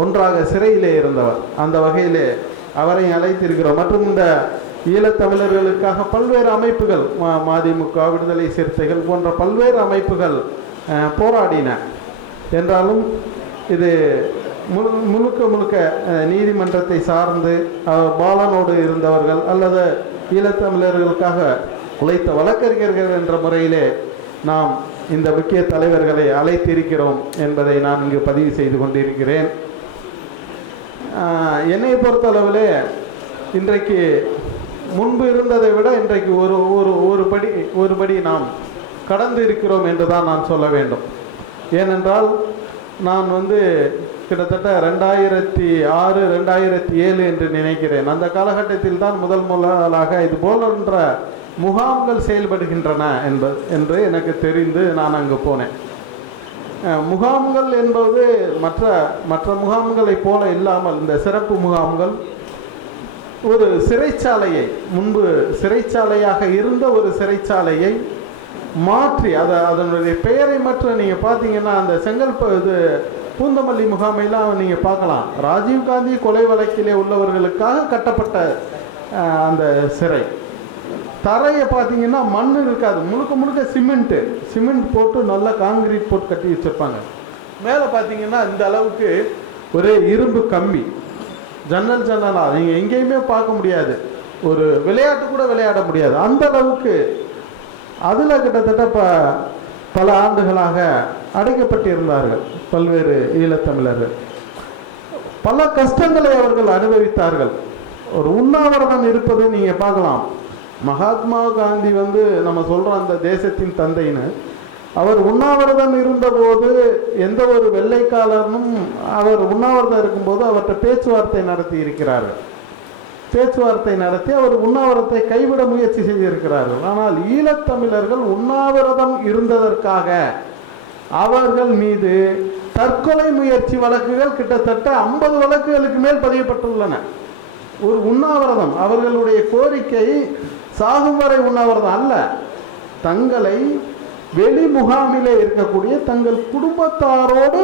ஒன்றாக சிறையிலே இருந்தவர். அந்த வகையிலே அவரை அழைத்திருக்கிறோம். மற்றும் இந்த ஈழத்தமிழர்களுக்காக பல்வேறு அமைப்புகள், மதிமுக, விடுதலை சிறுத்தைகள் போன்ற பல்வேறு அமைப்புகள் போராடின. என்றாலும் இது முழுக்க முழுக்க நீதிமன்றத்தை சார்ந்து பாலனோடு இருந்தவர்கள் அல்லது ஈழத்தமிழர்களுக்காக உழைத்த வழக்கறிஞர்கள் என்ற முறையிலே நாம் இந்த முக்கிய தலைவர்களை அழைத்திருக்கிறோம் என்பதை நான் இங்கு பதிவு செய்து கொண்டிருக்கிறேன். என்னை பொறுத்தளவிலே இன்றைக்கு முன்பு இருந்ததை விட இன்றைக்கு ஒரு படி நாம் கடந்து இருக்கிறோம் என்று தான் நான் சொல்ல வேண்டும். ஏனென்றால் நான் கிட்டத்தட்ட 2006 2007 என்று நினைக்கிறேன். அந்த காலகட்டத்தில் தான் முதலாக இது போன்ற முகாம்கள் செயல்படுகின்றன என்று எனக்கு தெரிந்து நான் அங்கு போனேன். முகாம்கள் என்பது மற்ற முகாம்களைப் போல இல்லாமல் இந்த சிறப்பு முகாம்கள் ஒரு சிறைச்சாலையை, முன்பு சிறைச்சாலையாக இருந்த ஒரு சிறைச்சாலையை மாற்றி அதனுடைய பெயரை மற்ற நீங்கள் பார்த்தீங்கன்னா அந்த பூந்தமல்லி முகாமையெல்லாம் நீங்கள் பார்க்கலாம். ராஜீவ்காந்தி கொலை வழக்கிலே உள்ளவர்களுக்காக கட்டப்பட்ட அந்த சிறை தரையை பார்த்தீங்கன்னா மண் இருக்காது, முழுக்க முழுக்க சிமெண்ட் போட்டு நல்லா காங்கிரீட் போட்டு கட்டி வச்சுருப்பாங்க. மேலே பார்த்தீங்கன்னா இந்த அளவுக்கு ஒரே இரும்பு கம்பி, ஜன்னலாக நீங்கள் எங்கேயுமே பார்க்க முடியாது, ஒரு விளையாட்டு கூட விளையாட முடியாது அந்த அளவுக்கு. அதில் கிட்டத்தட்ட பல ஆண்டுகளாக அடைக்கப்பட்டிருந்தார்கள் பல்வேறு ஈழத்தமிழர்கள். பல கஷ்டங்களை அவர்கள் அனுபவித்தார்கள். ஒரு உண்ணாவிரதம் இருப்பது நீங்கள் பார்க்கலாம். மகாத்மா காந்தி நம்ம சொல்கிறோம் அந்த தேசத்தின் தந்தைன்னு. அவர் உண்ணாவிரதம் இருந்தபோது எந்த ஒரு வெள்ளைக்காரனும் அவர் உண்ணாவிரதம் இருக்கும்போது அவர்கிட்ட பேச்சுவார்த்தை நடத்தி இருக்கிறார்கள். பேச்சுவார்த்தை நடத்தி அவர் உண்ணாவிரதத்தை கைவிட முயற்சி செய்திருக்கிறார்கள். ஆனால் ஈழத்தமிழர்கள் உண்ணாவிரதம் இருந்ததற்காக அவர்கள் மீது தற்கொலை முயற்சி வழக்குகள் கிட்டத்தட்ட 50 வழக்குகளுக்கு மேல் பதியப்பட்டுள்ளன. ஒரு உண்ணாவிரதம், அவர்களுடைய கோரிக்கை சாகும் வரை உண்ணாவிரதம் அல்ல, தங்களை வெளி முகாமிலே இருக்கக்கூடிய தங்கள் குடும்பத்தாரோடு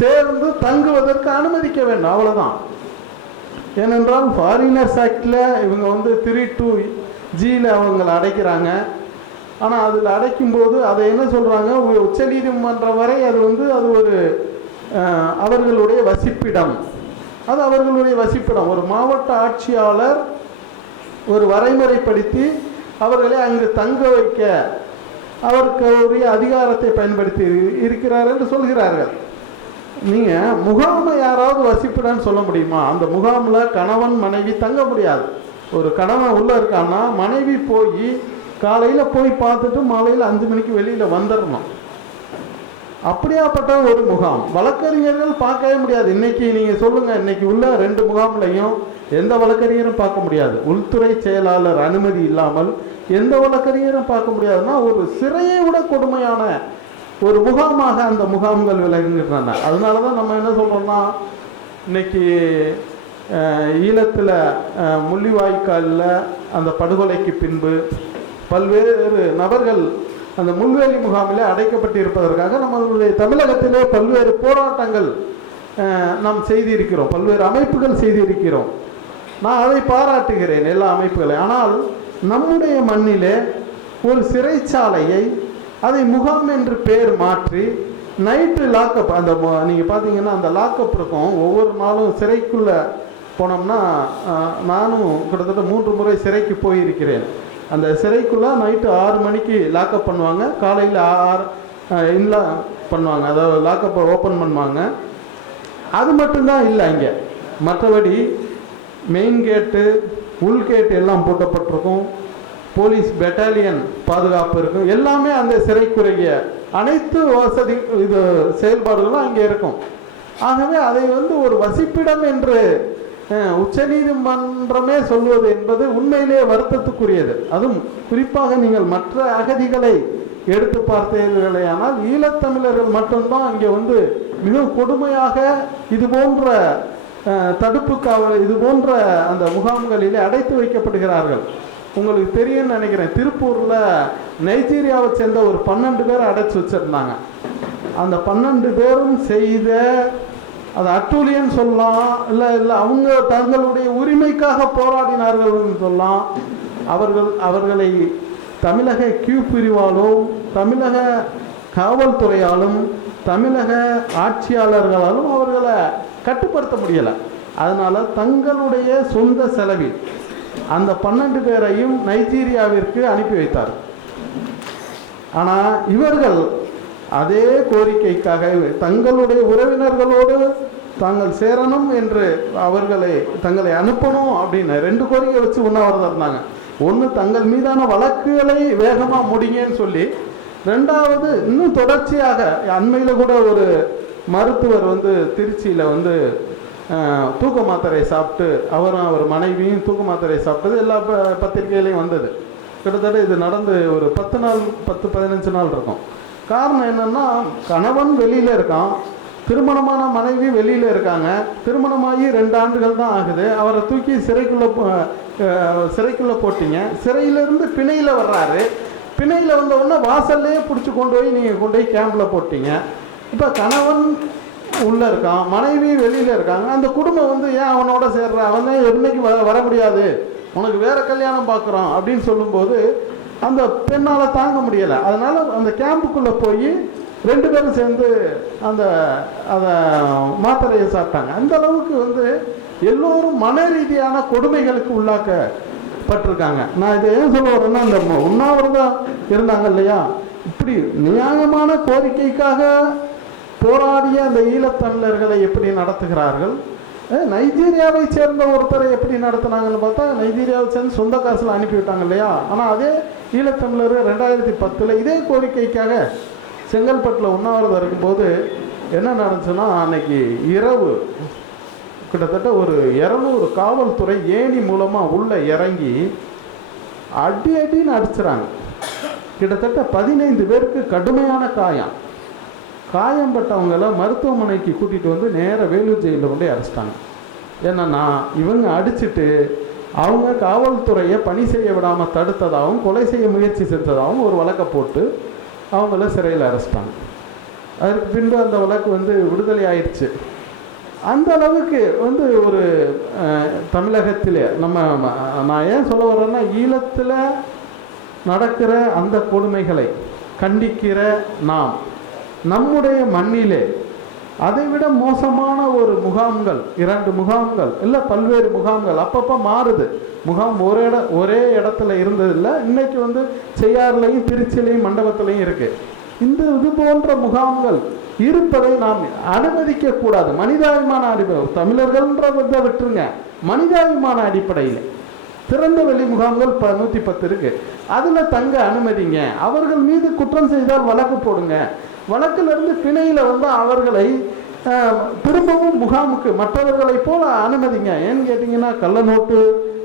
சேர்ந்து தங்குவதற்கு அனுமதிக்க வேண்டும், அவ்வளவுதான். ஏனென்றால் ஃபாரினர்ஸ் ஆக்டில் இவங்க 32G அவங்களை அடைக்கிறாங்க. ஆனால் அதில் அடைக்கும்போது அதை என்ன சொல்கிறாங்க, உச்ச நீதிமன்றம் வரை அது ஒரு அவர்களுடைய வசிப்பிடம், அது அவர்களுடைய வசிப்பிடம். ஒரு மாவட்ட ஆட்சியாளர் ஒரு வரைமுறைப்படுத்தி அவர்களை அங்கு தங்க வைக்க அவருக்கு உரிய அதிகாரத்தை பயன்படுத்தி இருக்கிறார் என்று சொல்கிறார்கள். நீங்கள் முகாமை யாராவது வசிப்பிடன்னு சொல்ல முடியுமா? அந்த முகாமில் கணவன் மனைவி தங்க முடியாது. ஒரு கணவன் உள்ளே இருக்கான்னா மனைவி போய் காலையில் போய் பார்த்துட்டு மாலையில் 5 மணிக்கு வெளியில் வந்துடணும். அப்படியாப்பட்ட ஒரு முகாம் வழக்கறிஞர்கள் பார்க்கவே முடியாது. இன்னைக்கு நீங்கள் சொல்லுங்கள், இன்னைக்கு உள்ள 2 முகாம்லையும் எந்த வழக்கறிஞரும் பார்க்க முடியாது. உள்துறை செயலாளர் அனுமதி இல்லாமல் எந்த வழக்கறிஞரும் பார்க்க முடியாதுன்னா ஒரு சிறையை விட கொடுமையான ஒரு முகாமாக அந்த முகாம்கள் விளங்குகின்றன. அதனால தான் நம்ம என்ன சொல்கிறோம்னா, இன்னைக்கு ஈழத்தில் முள்ளிவாய்க்காலில் அந்த படுகொலைக்கு பின்பு பல்வேறு நபர்கள் அந்த முள்வேலி முகாமிலே அடைக்கப்பட்டிருப்பதற்காக நம்மளுடைய தமிழகத்திலே பல்வேறு போராட்டங்கள் நாம் செய்திருக்கிறோம், பல்வேறு அமைப்புகள் செய்திருக்கிறோம். நான் அதை பாராட்டுகிறேன், எல்லா அமைப்புகளையும். ஆனால் நம்முடைய மண்ணிலே ஒரு சிறைச்சாலையை அதை முகாம் என்று பேர் மாற்றி நைட்டு லாக்கப், அந்த நீங்கள் பார்த்தீங்கன்னா அந்த லாக்கப் இருக்கும். ஒவ்வொரு நாளும் சிறைக்குள்ளே போனோம்னா, நானும் கிட்டத்தட்ட 3 முறை சிறைக்கு போயிருக்கிறேன். அந்த சிறைக்குள்ளே நைட்டு 6 மணிக்கு லாக்கப் பண்ணுவாங்க, காலையில் 6 இல்லை பண்ணுவாங்க, அதாவது லாக்கப்பை ஓப்பன் பண்ணுவாங்க. அது மட்டும்தான் இல்லை இங்கே. மற்றபடி மெயின் கேட்டு, உள்கேட்டு எல்லாம் பூட்டப்பட்டிருக்கும். போலீஸ் பெட்டாலியன் பாதுகாப்பு இருக்கும். எல்லாமே அந்த சிறைக்குரிய அனைத்து வசதி செயல்பாடுகளும் அங்கே இருக்கும். ஆகவே அதை ஒரு வசிப்பிடம் என்று உச்சநீதிமன்றமே சொல்வது என்பது உண்மையிலே வருத்தத்துக்குரியது. அதுவும் குறிப்பாக நீங்கள் மற்ற அகதிகளை எடுத்து பார்த்தீர்களேயானால் ஈழத்தமிழர்கள் மட்டும்தான் இங்கே மிக கொடுமையாக இது போன்ற தடுப்பு காவல், இது போன்ற அந்த முகாம்களிலே அடைத்து வைக்கப்படுகிறார்கள். உங்களுக்கு தெரியும்னு நினைக்கிறேன், திருப்பூரில் நைஜீரியாவை சேர்ந்த ஒரு 12 பேர் அடைச்சி வச்சுருந்தாங்க. அந்த 12 பேரும் செய்த அது அட்டூழியன்னு சொல்லலாம், இல்லை அவங்க தங்களுடைய உரிமைக்காக போராடினார்கள்னு சொல்லலாம். அவர்களை தமிழக கியூ பிரிவாலோ, தமிழக காவல்துறையாலும், தமிழக ஆட்சியாளர்களாலும் அவர்களை கட்டுப்படுத்த முடியலை. அதனால் தங்களுடைய சொந்த செலவில் அந்த 12 பேரையும் நைஜீரியாவிற்கு அனுப்பி வைத்தார். ஆனால் இவர்கள் அதே கோரிக்கைக்காக தங்களுடைய உறவினர்களோடு தாங்கள் சேரணும் என்று தங்களை அனுப்பணும் அப்படின்னு 2 கோரிக்கை வச்சு உண்ணாவிரதம் இருந்தாங்க. ஒன்று, தங்கள் மீதான வழக்குகளை வேகமாக முடிங்கன்னு சொல்லி, 2வது இன்னும் தொடர்ச்சியாக அண்மையில் கூட ஒரு மருத்துவர் திருச்சியில் தூக்க மாத்திரை சாப்பிட்டு அவரும் அவர் மனைவியும் தூக்க மாத்திரை சாப்பிட்டது எல்லா பத்திரிகையிலையும் வந்தது. கிட்டத்தட்ட இது நடந்து ஒரு 10-15 நாள் இருக்கும். காரணம் என்னென்னா, கணவன் வெளியில் இருக்கான், திருமணமான மனைவி வெளியில் இருக்காங்க, திருமணமாகி 2 ஆண்டுகள் தான் ஆகுது. அவரை தூக்கி சிறைக்குள்ளே போட்டிங்க. சிறையிலேருந்து பிணையில் வர்றாரு. பிணையில் வந்த உடனே வாசல்லே பிடிச்சி நீங்கள் கொண்டு போய் கேம்பில் போட்டிங்க. இப்போ கணவன் உள்ளே இருக்கான், மனைவி வெளியில் இருக்காங்க. அந்த குடும்பம் ஏன் அவனோட சேர்ற, அவனே என்னைக்கு வர முடியாது, உனக்கு வேறு கல்யாணம் பார்க்குறோம் அப்படின்னு சொல்லும்போது அந்த பெண்ணால் தாங்க முடியலை. அதனால் அந்த கேம்புக்குள்ளே போய் 2 பேரும் சேர்ந்து அதை மாத்திரையை சாப்பிட்டாங்க. அந்த அளவுக்கு எல்லோரும் மன ரீதியான கொடுமைகளுக்கு உள்ளாக்கப்பட்டிருக்காங்க. நான் இதை ஏன் சொல்ல வரேன்னா, அந்த உண்ணாவிரதம் இருந்தாங்க இல்லையா, இப்படி நியாயமான கோரிக்கைக்காக போராடிய அந்த ஈழத்தமிழர்களை எப்படி நடத்துகிறார்கள், நைஜீரியாவை சேர்ந்த ஒருத்தரை எப்படி நடத்தினாங்கன்னு பார்த்தா, நைஜீரியாவை சேர்ந்து சொந்த காசில் அனுப்பிவிட்டாங்க இல்லையா. ஆனால் அதே ஈழத்தமிழர் 2010 இதே கோரிக்கைக்காக செங்கல்பட்டில் உண்ணாவிரதம் இருக்கும்போது என்ன நடந்துச்சுன்னா, அன்னைக்கு இரவு கிட்டத்தட்ட ஒரு 200 காவல்துறை ஏணி மூலமாக உள்ளே இறங்கி அடின்னு அடிச்சுறாங்க. கிட்டத்தட்ட 15 பேருக்கு கடுமையான காயம்பட்டவங்களை மருத்துவமனைக்கு கூட்டிகிட்டு நேராக வேலூர் ஜெயிலில் கொண்டு அரெஸ்ட்டாங்க. என்னன்னா, இவங்க அடிச்சுட்டு அவங்க காவல்துறையை பணி செய்ய விடாமல் தடுத்ததாகவும் கொலை செய்ய முயற்சி செஞ்சதாகவும் ஒரு வழக்கை போட்டு அவங்கள சிறையில் அரெஸ்ட்டாங்க. அதற்கு பின்பு அந்த வழக்கு விடுதலை ஆயிடுச்சு. அந்த அளவுக்கு ஒரு தமிழகத்திலே நான் ஏன் சொல்ல வர்றேன்னா, ஈழத்தில் நடக்கிற அந்த கொடுமைகளை கண்டிக்கிற நாம் நம்முடைய மண்ணிலே அதைவிட மோசமான ஒரு முகாம்கள், 2 முகாம்கள் இல்லை பல்வேறு முகாம்கள் அப்பப்போ மாறுது. முகாம் ஒரே இடத்துல இருந்ததில்லை. இன்னைக்கு செய்யாறுலையும் திருச்சிலையும் மண்டபத்திலையும் இருக்குது. இது போன்ற முகாம்கள் இருப்பதை நாம் அனுமதிக்க கூடாது. மனிதாபிமான அடிப்படை, தமிழர்கள்ன்றதை விட்டுருங்க, மனிதாபிமான அடிப்படையில் திறந்த வெளி முகாம்கள் 110 இருக்கு. அதில் தங்க அனுமதிங்க. அவர்கள் மீது குற்றம் செய்தால் வழக்கு போடுங்க. வழக்கிலிருந்து பிணையில் அவர்களை திரும்பவும் முகாமுக்கு மற்றவர்களைப் போல அனுமதிங்க. ஏன்னு கேட்டிங்கன்னா, கள்ள நோட்டு,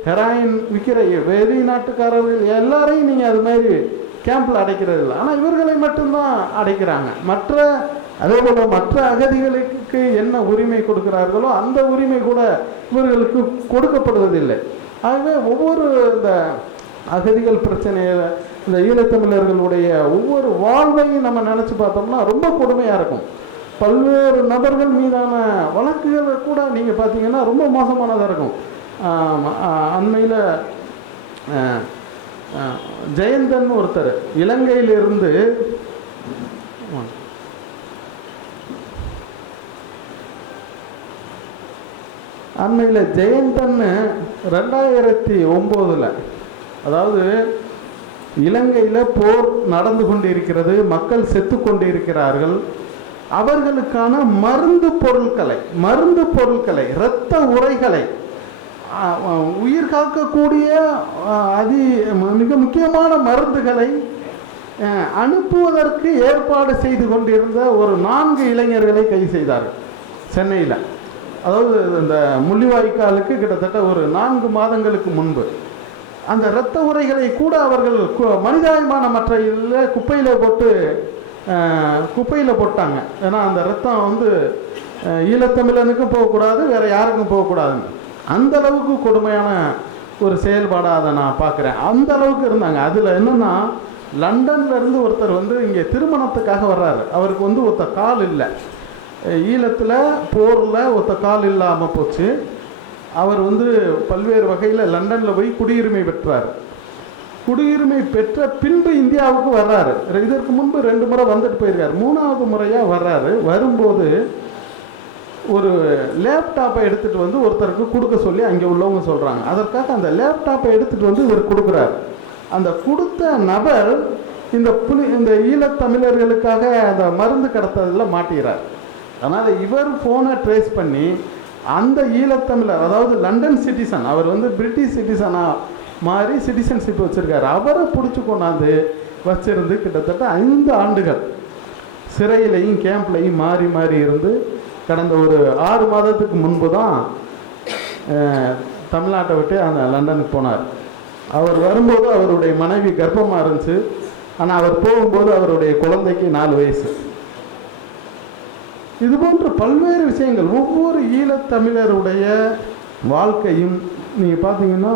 ஹெராயின் விற்கிற வெளிநாட்டுக்காரர்கள் எல்லாரையும் நீங்கள் அது மாதிரி கேம்பில் அடைக்கிறது இல்லை. ஆனால் இவர்களை மட்டும்தான் அடைக்கிறாங்க. அதே போல் மற்ற அகதிகளுக்கு என்ன உரிமை கொடுக்கிறார்களோ அந்த உரிமை கூட இவர்களுக்கு கொடுக்கப்படுவதில்லை. ஆகவே ஒவ்வொரு இந்த அகதிகள் பிரச்சனையில் இந்த ஈழத்தமிழர்களுடைய ஒவ்வொரு வாழ்வையும் நம்ம நினச்சி பார்த்தோம்னா ரொம்ப கொடுமையாக இருக்கும். பல்வேறு நபர்கள் மீதான வழக்குகள் கூட நீங்கள் பார்த்தீங்கன்னா ரொம்ப மோசமானதாக இருக்கும். அண்மையில் ஜெயந்தன் ஒருத்தர் இலங்கையிலிருந்து அண்மையில் ஜெயந்தன் 2009 அதாவது இலங்கையில் போர் நடந்து கொண்டு இருக்கிறது, மக்கள் செத்து கொண்டு இருக்கிறார்கள். அவர்களுக்கான மருந்து பொருட்களை இரத்த உறைகளை உயிர் காக்கக்கூடிய மிக முக்கியமான மருந்துகளை அனுப்புவதற்கு ஏற்பாடு செய்து கொண்டிருந்த ஒரு 4 இளைஞர்களை கைது செய்தார்கள் சென்னையில். அதாவது இந்த முள்ளிவாய்க்காலுக்கு கிட்டத்தட்ட ஒரு 4 மாதங்களுக்கு முன்பு அந்த இரத்த உறைகளை கூட அவர்கள் மனிதாபிமான மற்ற குப்பையில் போட்டாங்க. ஏன்னா அந்த ரத்தம் ஈழத்தமிழனுக்கும் போகக்கூடாது, வேறு யாருக்கும் போகக்கூடாதுன்னு. அந்த அளவுக்கு கொடுமையான ஒரு செயல்பாடாக அதை நான் பார்க்குறேன். அந்த அளவுக்கு இருந்தாங்க. அதில் என்னென்னா, லண்டன்லேருந்து ஒருத்தர் இங்கே திருமணத்துக்காக வர்றாரு. அவருக்கு ஒருத்தர் கால் இல்லை. ஈழத்தில் போரில் ஒத்த கால் இல்லாமல் போச்சு. அவர் வந்து பல்வேறு வகையில் லண்டனில் போய் குடியுரிமை பெற்றார். குடியுரிமை பெற்ற பின்பு இந்தியாவுக்கு வர்றாரு. இதற்கு முன்பு 2 முறை வந்துட்டு போயிருக்காரு. 3வது முறையாக வர்றாரு. வரும்போது ஒரு லேப்டாப்பை எடுத்துகிட்டு வந்து ஒருத்தருக்கு கொடுக்க சொல்லி அங்கே உள்ளவங்க சொல்கிறாங்க. அதற்காக அந்த லேப்டாப்பை எடுத்துகிட்டு வந்து இவர் கொடுக்குறாரு. அந்த கொடுத்த நபர் இந்த ஈழத்தமிழர்களுக்காக அந்த மருந்து கடத்ததில் மாட்டுகிறார். அதனால் இவர் ஃபோனை ட்ரேஸ் பண்ணி அந்த ஈழத்தமிழர், அதாவது லண்டன் சிட்டிசன், அவர் வந்து பிரிட்டிஷ் சிட்டிசனாக மாறி சிட்டிசன்ஷிப் வச்சுருக்காரு, அவரை பிடிச்சி கொண்டாந்து வச்சிருந்து கிட்டத்தட்ட 5 ஆண்டுகள் சிறையிலையும் கேம்ப்லையும் மாறி மாறி இருந்து கடந்த ஒரு 6 மாதத்துக்கு முன்பு தான் தமிழ்நாட்டை விட்டு அந்த லண்டனுக்கு போனார். அவர் வரும்போது அவருடைய மனைவி கர்ப்பமாக இருந்துச்சு. ஆனால் அவர் போகும்போது அவருடைய குழந்தைக்கு 4 வயசு. இது போன்ற பல்வேறு விஷயங்கள் ஒவ்வொரு ஈழத்தமிழருடைய வாழ்க்கையும் நீங்கள் பார்த்தீங்கன்னா,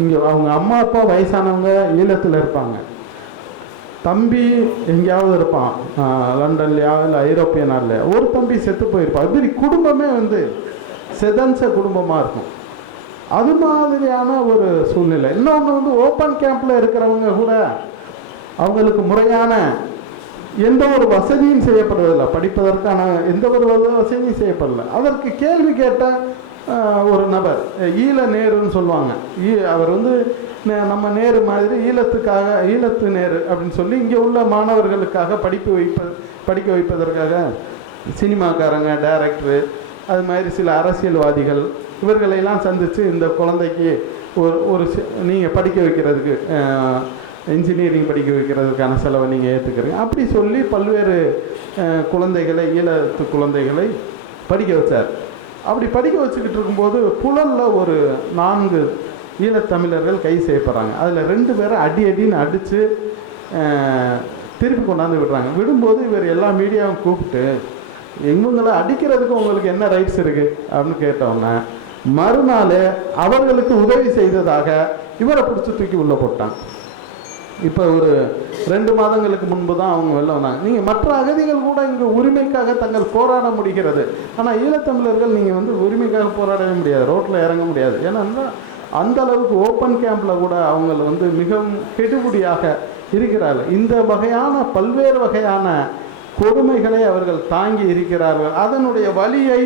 இங்கே அவங்க அம்மா அப்பா வயசானவங்க ஈழத்தில் இருப்பாங்க, தம்பி எங்கேயாவது இருப்பான் லண்டன்லையா இல்லை ஐரோப்பிய நாட்டில், ஒரு தம்பி செத்து போயிருப்பான். இப்படி குடும்பமே வந்து செதன்ச குடும்பமாக இருக்கும். அது மாதிரியான ஒரு சூழ்நிலை. இன்னொன்று வந்து ஓப்பன் கேம்பில் இருக்கிறவங்க கூட அவங்களுக்கு முறையான எந்த ஒரு வசதியும் செய்யப்படுவதில்லை, படிப்பதற்கான எந்த ஒரு வசதியும் செய்யப்படலை. அதற்கு கேள்வி கேட்ட ஒரு நபர், ஈழ நேருன்னு சொல்லுவாங்க, அவர் வந்து நம்ம நேரு மாதிரி ஈழத்து நேரு அப்படின்னு சொல்லி இங்கே உள்ள மாணவர்களுக்காக படிக்க வைப்பதற்காக சினிமாக்காரங்க, டைரக்டரு, அது மாதிரி சில அரசியல்வாதிகள் இவர்களெல்லாம் சந்தித்து இந்த குழந்தைக்கு ஒரு நீங்கள் படிக்க வைக்கிறதுக்கு இன்ஜினியரிங் படிக்க வைக்கிறதுக்கான செலவை நீங்கள் ஏற்றுக்கிறீங்க அப்படி சொல்லி பல்வேறு குழந்தைகளை, ஈழத்து குழந்தைகளை படிக்க வச்சார். அப்படி படிக்க வச்சுக்கிட்டு இருக்கும்போது புழலில் ஒரு 4 ஈழத்தமிழர்கள் கைது செய்யப்படுறாங்க. அதில் 2 பேரை அடின்னு அடித்து திருப்பி கொண்டாந்து விடுறாங்க. விடும்போது இவர் எல்லா மீடியாவும் கூப்பிட்டு இவங்களை அடிக்கிறதுக்கு உங்களுக்கு என்ன ரைட்ஸ் இருக்குது அப்படின்னு கேட்டோன்னே, மறுநாள் அவர்களுக்கு உதவி செய்ததாக இவரை பிடிச்சி தூக்கி உள்ளே போட்டாங்க. இப்போ ஒரு 2 மாதங்களுக்கு முன்பு தான் அவங்க வெளில வந்தாங்க. நீங்கள் மற்ற அகதிகள் கூட இங்கே உரிமைக்காக தங்கள் போராட முடிகிறது. ஆனால் ஈழத்தமிழர்கள் நீங்கள் வந்து உரிமைக்காக போராடவே முடியாது, ரோட்டில் இறங்க முடியாது. ஏன்னா அந்த அளவுக்கு ஓப்பன் கேம்பில் கூட அவங்க வந்து மிகவும் கெடுபடியாக இருக்கிறார்கள். இந்த வகையான பல்வேறு வகையான கொடுமைகளை அவர்கள் தாங்கி இருக்கிறார்கள். அதனுடைய வலியை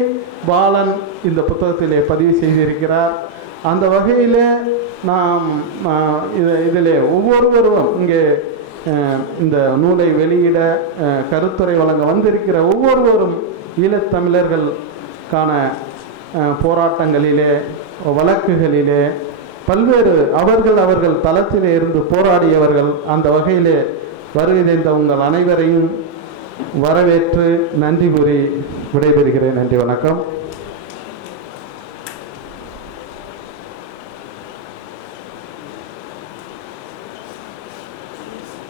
பாலன் இந்த புத்தகத்திலே பதிவு செய்திருக்கிறார். அந்த வகையில் நாம் இதில் ஒவ்வொருவரும் இங்கே இந்த நூலை வெளியிட கருத்துரை வழங்க வந்திருக்கிற ஒவ்வொருவரும் ஈழத்தமிழர்களுக்கான போராட்டங்களிலே, வழக்குகளிலே பல்வேறு அவர்கள் தளத்திலே இருந்து போராடியவர்கள். அந்த வகையிலே வருகை தந்த உங்கள் அனைவரையும் வரவேற்று நன்றி கூறி விடைபெறுகிறேன். நன்றி, வணக்கம்.